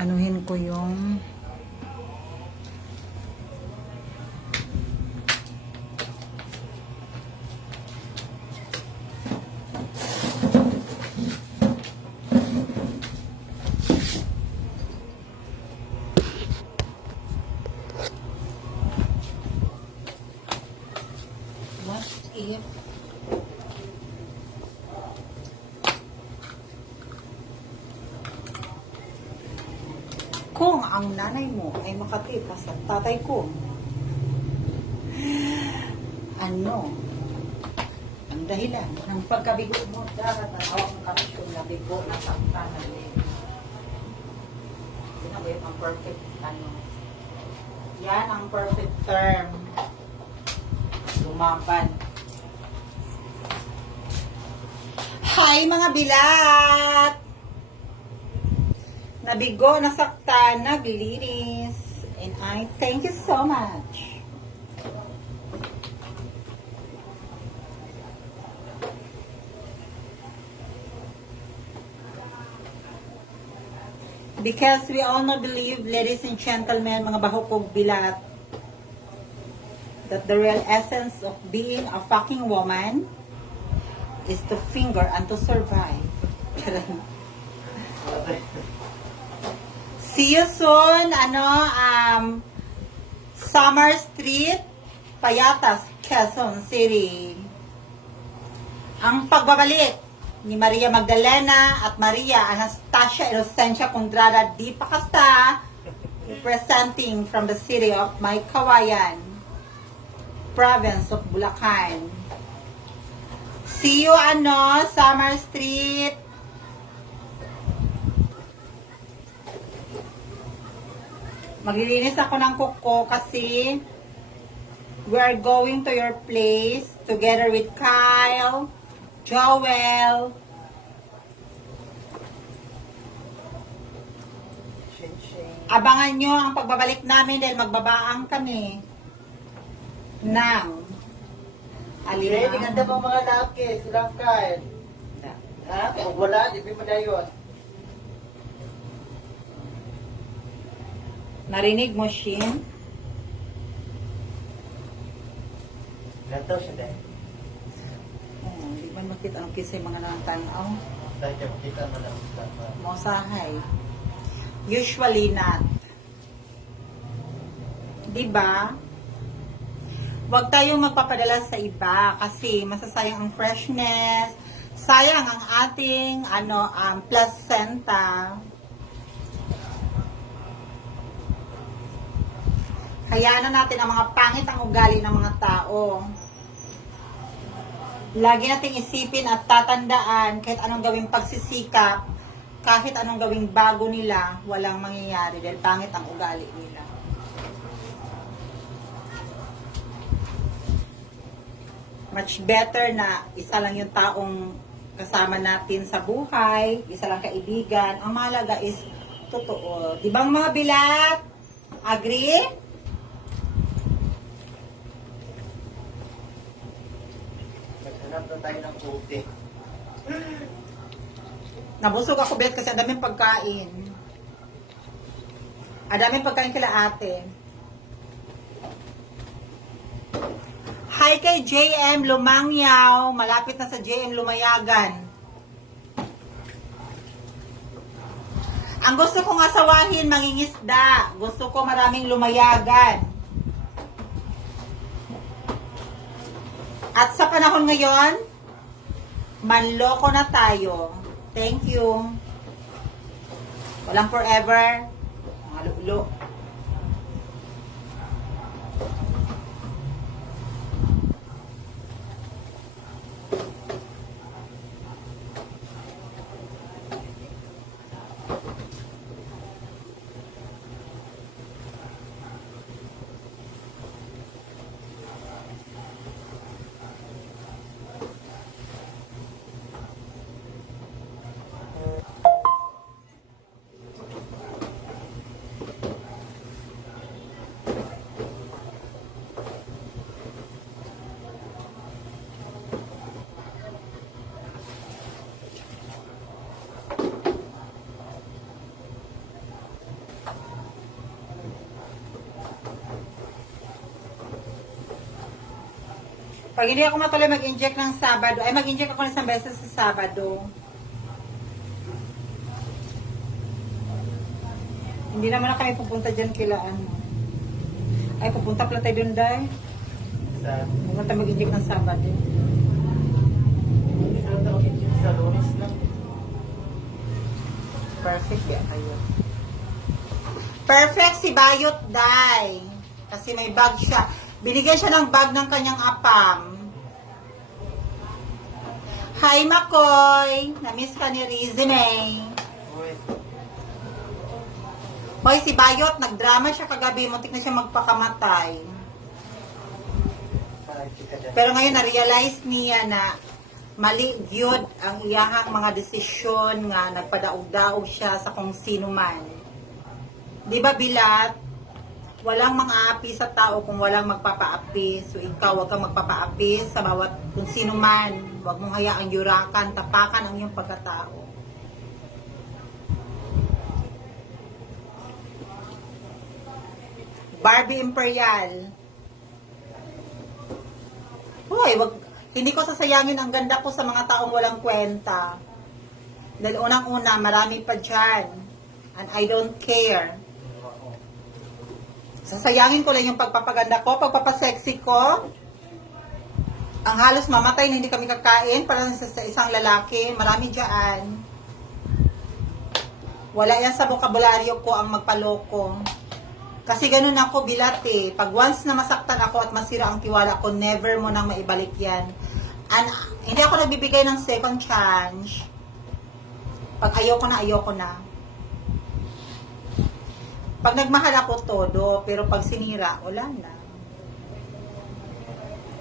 anuhin ko yung what if kung ang nanay mo ay makatipa sa tatay ko, ano ang dahilan ng pagkabigo mo? Dapat ang awak ng kamisyon na bigo na sakta na rin. Yun ang ang perfect ano. Yan ang perfect term. Lumaban. Hi mga bilat! Nabigo, nasaktan, naglinis. And I thank you so much. Because we all know, believe, ladies and gentlemen, mga bahukog bilat, that the real essence of being a fucking woman is to finger and to survive. See you soon, Summer Street, Payatas, Quezon City. Ang pagbabalik ni Maria Magdalena at Maria Anastasia Inocencia Condrada Di Pacasta, representing from the city of Maykawayan, province of Bulacan. See you, Summer Street. Maglilinis ako ng kuko kasi we are going to your place together with Kyle, Joel, abangan nyo ang pagbabalik namin dahil magbabaang kami ng Hindi ganda mo mga laki, silang kain. Ha? Kung wala, di ba yun? Narinig mo, Shin? Ganto siya dahil. Hindi man makita ang kisay mga nangtanaw. Dahil siya makita mo lang. Mosahay. Usually not. Diba? Huwag tayong magpapadala sa iba kasi masasayang ang freshness, sayang ang ating placenta. Hayaan na natin ang mga pangit ang ugali ng mga tao. Lagi nating isipin at tatandaan kahit anong gawing pagsisikap, kahit anong gawing bago nila, walang mangyayari dahil pangit ang ugali nila. Much better na isa lang yung taong kasama natin sa buhay, isa lang kaibigan. Ang mahalaga is totoo. Di ba mga bilat? Agree? Naghanap na tayo ng puti. Nabusog ako, Bet, kasi ang daming pagkain. Ang daming pagkain kila ate. Hi kay JM Lumangyaw. Malapit na sa JM Lumayagan. Ang gusto kong asawahin, mangingisda. Gusto ko maraming lumayagan. At sa panahon ngayon, manloko na tayo. Thank you. Walang forever. Mga lulo. Pag hindi ako matuloy mag-inject ng Sabado, ay mag-inject ako ng isang beses sa Sabado. Hindi naman na kami pupunta dyan kila ano. Ay, pupunta pala tayo dun, Day. Pupunta mag-inject ng Sabado. Sa Lunes lang. Perfect yan, ayun. Perfect si Bayot, Day. Kasi may bag siya. Binigyan siya ng bag ng kanyang apam. Hi, Makoy! Na-miss ka ni Rizine. Uy. Hoy, si Bayot, nagdrama siya kagabi. Muntik na siya magpakamatay. Pero ngayon, na-realize niya na mali gyud ang iyahang mga desisyon nga nagpadaog-daog siya sa kung sino man. Di ba, Bilat? Walang mga-api sa tao kung walang magpapaapi. So, ikaw, wag kang magpapaapi sa bawat kung sino man. Huwag mong hayaang yurakan, tapakan ang iyong pagkatao. Barbie Imperial. Hoy, hindi ko sasayangin ang ganda ko sa mga taong walang kwenta. Dahil unang-una, marami pa dyan. And I don't care. Sasayangin ko lang yung pagpapaganda ko, pagpapasexy ko. Ang halos mamatay na hindi kami kakain para sa isang lalaki. Marami dyan. Wala yan sa bokabularyo ko ang magpaloko. Kasi ganun ako, Bilat eh. Pag once na masaktan ako at masira ang tiwala ko, never mo nang maibalik yan. And hindi ako nagbibigay ng second chance. Pag ayoko na. Pag nagmahal ako, todo. Pero pag sinira, wala na.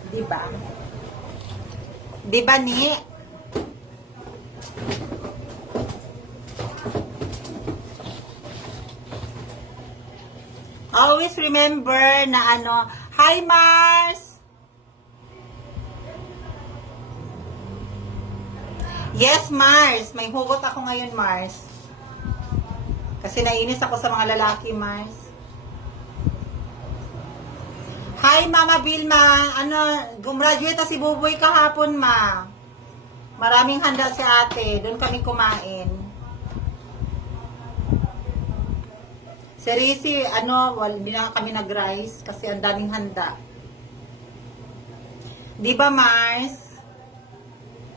Diba? Diba, ni? Always remember na ano, hi Mars! Yes, Mars. May hugot ako ngayon, Mars. Kasi nainis ako sa mga lalaki, Mars. Hi, Mama Vilma. Gumraduate na si Buboy kahapon, Ma. Maraming handa si ate. Doon kami kumain. Si Rizzy, hindi na kami nag-rice kasi ang daming handa. Di ba, Mars?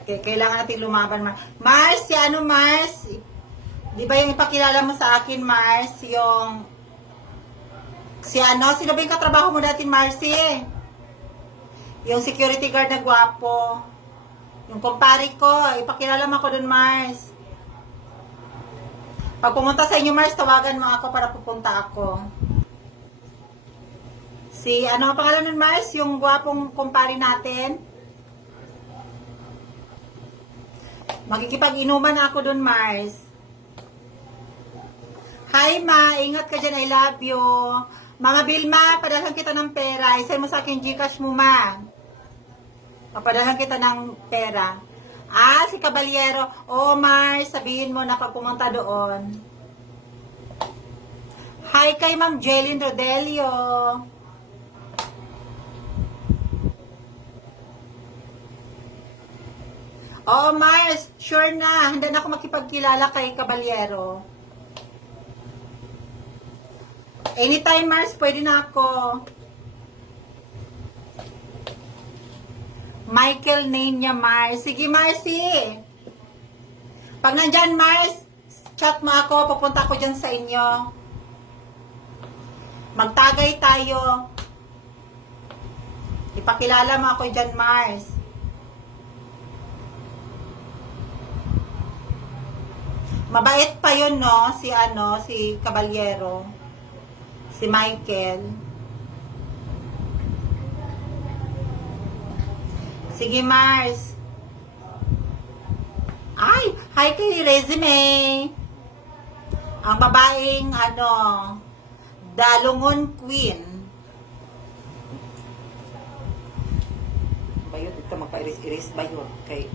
Kailangan natin lumaban, Mars. Mars, Mars? Di ba yung ipakilala mo sa akin, Mars? Sino ba yung katrabaho mo dati, Marcy? Yung security guard na gwapo. Yung kumpare ko, ipakilala mo ako dun, Mars. Pag pumunta sa inyo, Mars, tawagan mo ako para pupunta ako. Ano ang pangalan nun, Mars? Yung gwapong kumpare natin? Makikipag-inuman ako dun, Mars. Hi, Ma. Ingat ka dyan. I love you. Mama Vilma, padalhan kita ng pera. Isend mo sa akin Gcash mo, Ma. Papadalhan kita ng pera. Si Caballero. Mars, sabihin mo na pag pumunta doon. Hi kay Ma'am Jelyn Rodelio. Mars, sure na. Handa na ako makipagkilala kay Caballero. Anytime, Mars, pwede na ako. Michael name niya, Mars. Sige, Marcy. Pag nandyan, Mars, chat mo ako. Pupunta ako dyan sa inyo. Magtagay tayo. Ipakilala mo ako dyan, Mars. Mabait pa yun, no? Si Caballero. Si Michael. Sige, Mars. Hi kay Resume. Ang babaeng, Dalungon Queen. Bayot, ito magpa-iris-iris bayot. Kay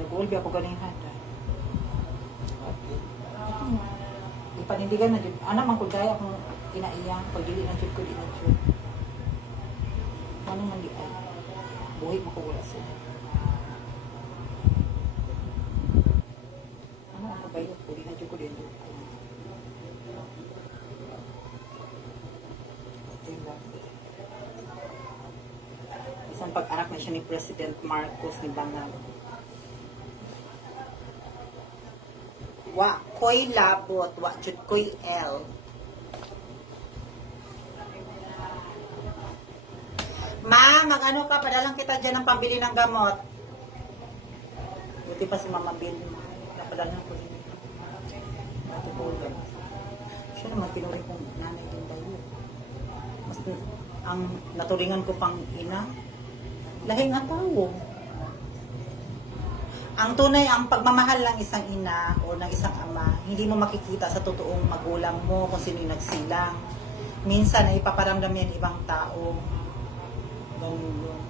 nag-ulbi ako ganihan. Panindigan na dyan. Man kung daya akong inaiyang. Pag dili na dyan ko, di na dyan. Ano man di ay. Buhay makawala siya. Ano ako ba yun? Puri na ko din. Isang pag-anak na siya ni President Marcos ni Bangag. Wa ko'y labot, wa jud ko'y L. Ma, mag-ano ka, padalang kita dyan ng pambili ng gamot. Buti pa si Mama Bill. Napadalang ko rin. Natutugan. Siya naman pinuri kong nanay din tayo. Mas ang naturingan ko pang ina, lahing nga tao. Ang tunay, ang pagmamahal ng isang ina o ng isang ama, hindi mo makikita sa totoong magulang mo kung sino yung nagsilang. Minsan ay ipaparamdam yan ibang tao. Ganun yun.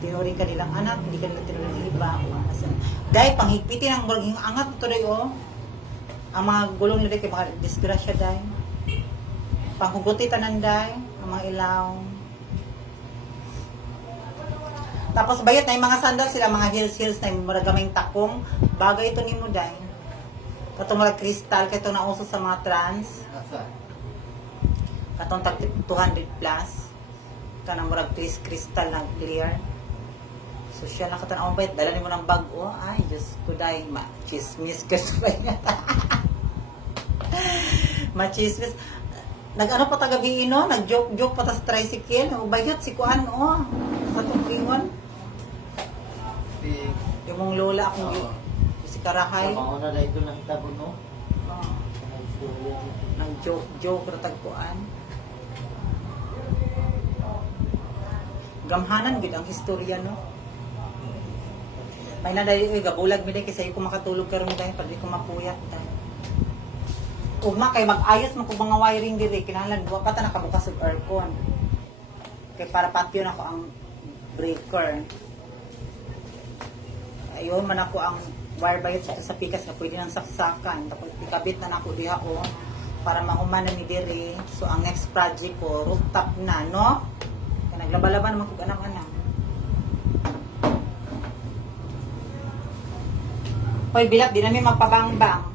Tinuring ka nilang anak, hindi ka nila tinuring ng iba. Dahil panghigpitin ang maging angat ito rin, oh. Ang mga gulong nila kay mga disgrasya dahil. Panghuguti tanan dahil, ang mga ilaw. Tapos bayat na yung mga sandal sila, mga heels na yung maragaming takong. Bagay ito ni mo dahil. Katong mga kristal, katong nauso sa mga trans. Asa? Katong 200 plus. Kanang murag kristal na clear. So siya nakatanawang bayat, dala ni mo ng bag, oh. Ay, Diyos ko dahil, machismis ka sa bayat. Machismis. Nag-ano pa tagabihin, no? Nag-joke pa ta sa tricycle. Bayat si Kuan, oh. Sa tungkingon. Yung mong lola akong si Karahay. Sa mauna na ito ng tabo, no? Oh. Nag-joke na tagpuan. Gamhanan gid ang istorya, no? May naday gabulag mi day kasi ko makatulog karon dahil pag di ko mapuyat dahil. Ugma kay mag-ayos man ko mga wiring diri kinahanglan duwa pa ta nakabukas og aircon. Kay para patio na ko ang breaker. Ayun man ako ang wire bayot sa pikas nga pwede nang saksakan tapos ikabit na nako diha o para mahuman na mi diri. So ang next project ko rooftop na, no? Naglaba-laba naman kung anak-anak. Hoy, bilat, di namin magpabangbang.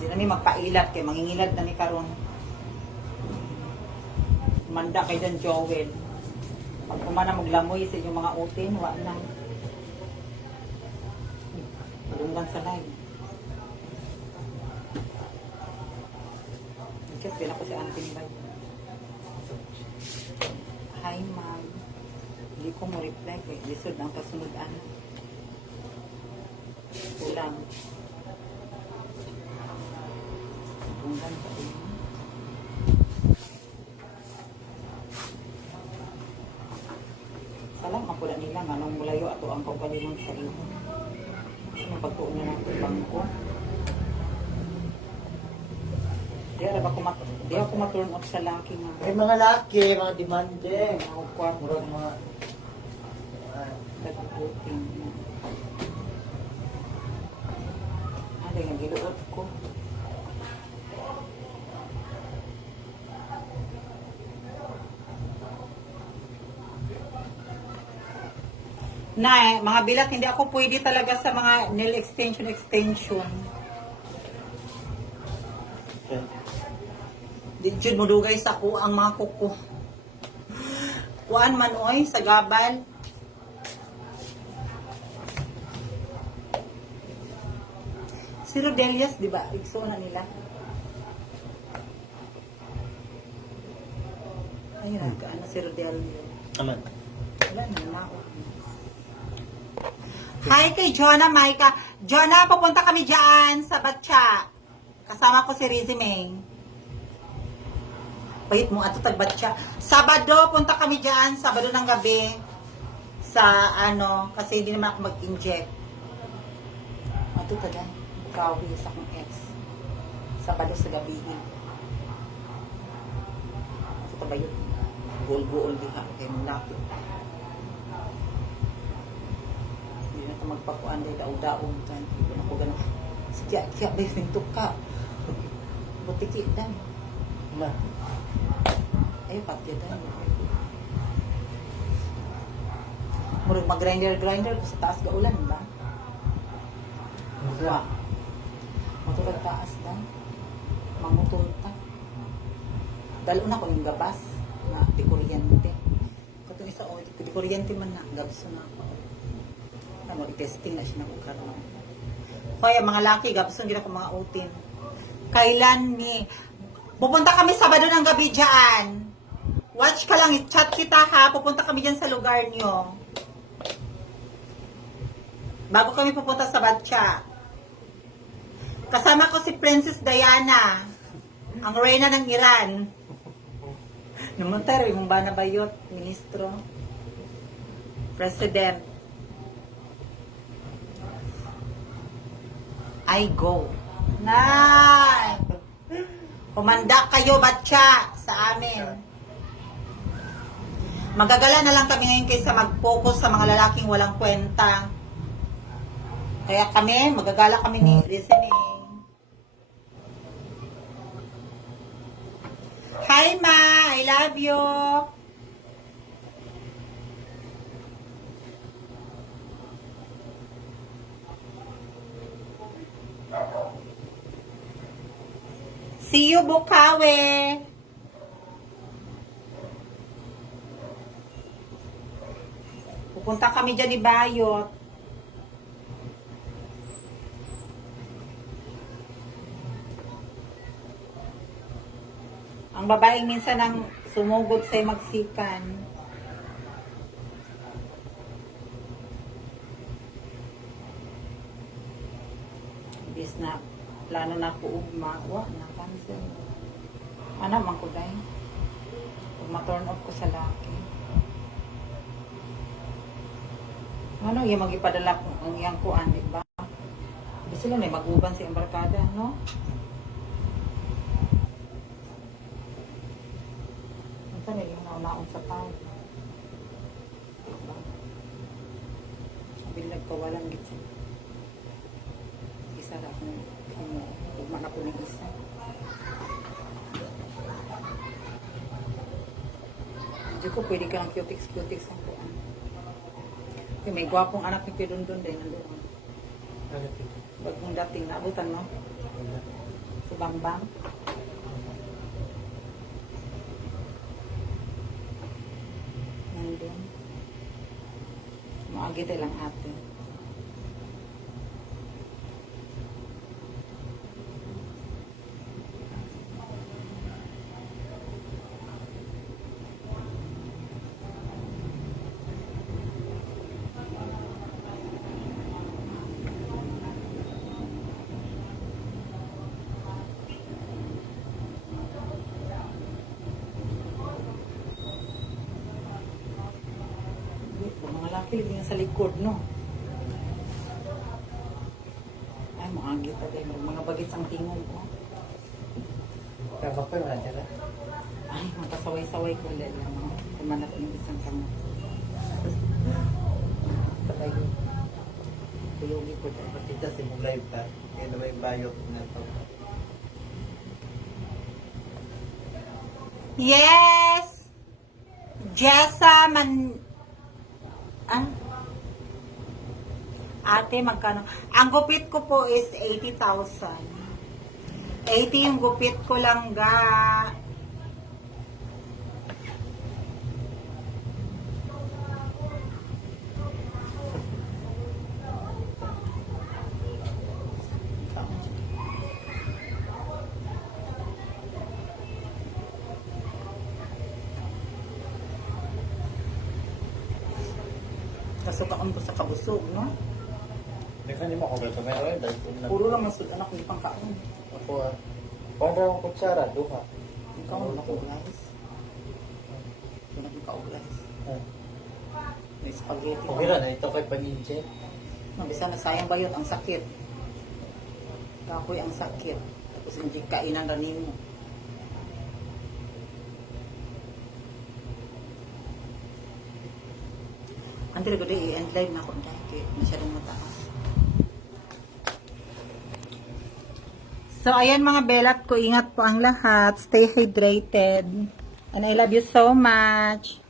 Di namin magpailat, kaya mangingilad na ni karon. Manda kay Dan Joel. Pag kumana maglamoy sa inyong mga utin, wa na. Palunggan sa live. Kasi pila ko si Auntie Live. Hi, ma'am. Hindi ko mo reply kay lisod ang kasunod anak. Kulang. Tunggan pa rin. Salam ako na nila nga nung mulayo ato ang kaugalingon sa iyo. Kasi mapagtuon na natin bangko. Di ako maturn off sa laki nga. May mga laki, mga demanding. Mga kwarto. Murag mga... Nagpuputin. Ano yung giluot ko? Na mga bilat, hindi ako pwede talaga sa mga nail extension. Okay. Di jud mo dugay sa ko ang mga kuko. Kuan man oy sa gabal. Si Rodelias, di ba? Igso na nila. Ayun, ano si Rodelias. Aman. Wala na, nako. Hi kay Jonah, Maika. Jonah, pupunta kami dyan sa Batcha. Kasama ko si Rizzy May. Pahit mo, ato tagbatcha. Sabado, punta kami dyan. Sabado ng gabi. Sa ano, kasi hindi naman ako mag-inject. Ato ta dyan. Kawi sa akong ex. Sabado sa gabi. Ato ta ba yun? Goal-goal diha. Kaya malapit. Hindi na ito magpakuan dahil daw-daong. Hindi na ako ganun. Kaya ba yung pinto ka? Butiki dan. Ma. Ay, patya tayo. Murag mag-grinder ko sa taas ga ulan ba? Wa. Matulad taas na. Mamutulta. Dalo na ko yung gabas na di kuryente. Katong isa o di kuryente man na gabso na ako. Ano i-testing na siya na ko karon. Kaya mga laki gabso gina ko mga utin. Kailan ni pupunta kami Sabado ng gabi diyan. Watch ka lang, i-chat kita ha. Pupunta kami diyan sa lugar nyo. Bago kami pupunta sa Batcha. Kasama ko si Princess Diana, ang reyna ng Iran. Namunta rin mong banabayot, ministro, president. I go. Nay! Kumanda kayo, Batcha, sa amin. Magagala na lang kami ngayon kaysa mag-focus sa mga lalaking walang kwenta. Kaya kami, magagala kami ni listening. Hi, Ma! I love you! See you, Bukawi! Pupunta kami dyan ni Bayot. Ang babaeng minsan ang sumugod sa'y magsikan. Bis na plano na ko ugma. Wa na cancel. Ano man ko dahil? Pag ma-turn off ko sa laki. Ano yung magipadala ko ang iyang kuan, di ba? Di sila may mag-uban sa embarkada, no? Ito na yung nauna-un sa tao. Diba? Bilag ka walang gitsa. Isa na kung ugman ako ng isa. Hindi ko pwede ka ng cutics ang kuan. Okay, may gwapong anak ni Pidundun din. Nandun. Bagong dating naabutan, no? Si Bambang. Nandun. Maagi tayo lang ate. Kilig sa likod, no? Ay, maagit pa tayo. Mga bagits ang tingog, no? Kapag pa yung radya. Ay, magkasaway-saway ko ulit lang, no? Kumanap yung isang kamo. Patay ko. Tulogi ko tayo. Kita si mong live pa. Kaya na may bayot na ito. Yes! Jessa Ate, magkano? Ang gupit ko po is 80,000. 80 yung gupit ko lang, ga. Kasukaan ko sa kabusog, no? Hindi ka mo ako sa ngayon. Puro lang masud anak ni pangkaon. Ako kung daw ang kutsara, duha. Ikaw na ko guys. Ikaw na ko guys. May spaghetti. Okay lang, ito kay Paninche. Mabisa na sayang ba yun? Ang sakit. Kapoy ang sakit. Tapos hindi kainan ganin mo. Ang talaga i-end live na ako dahil masyadong mataas. So, ayan mga belat ko. Ingat po ang lahat. Stay hydrated. And I love you so much.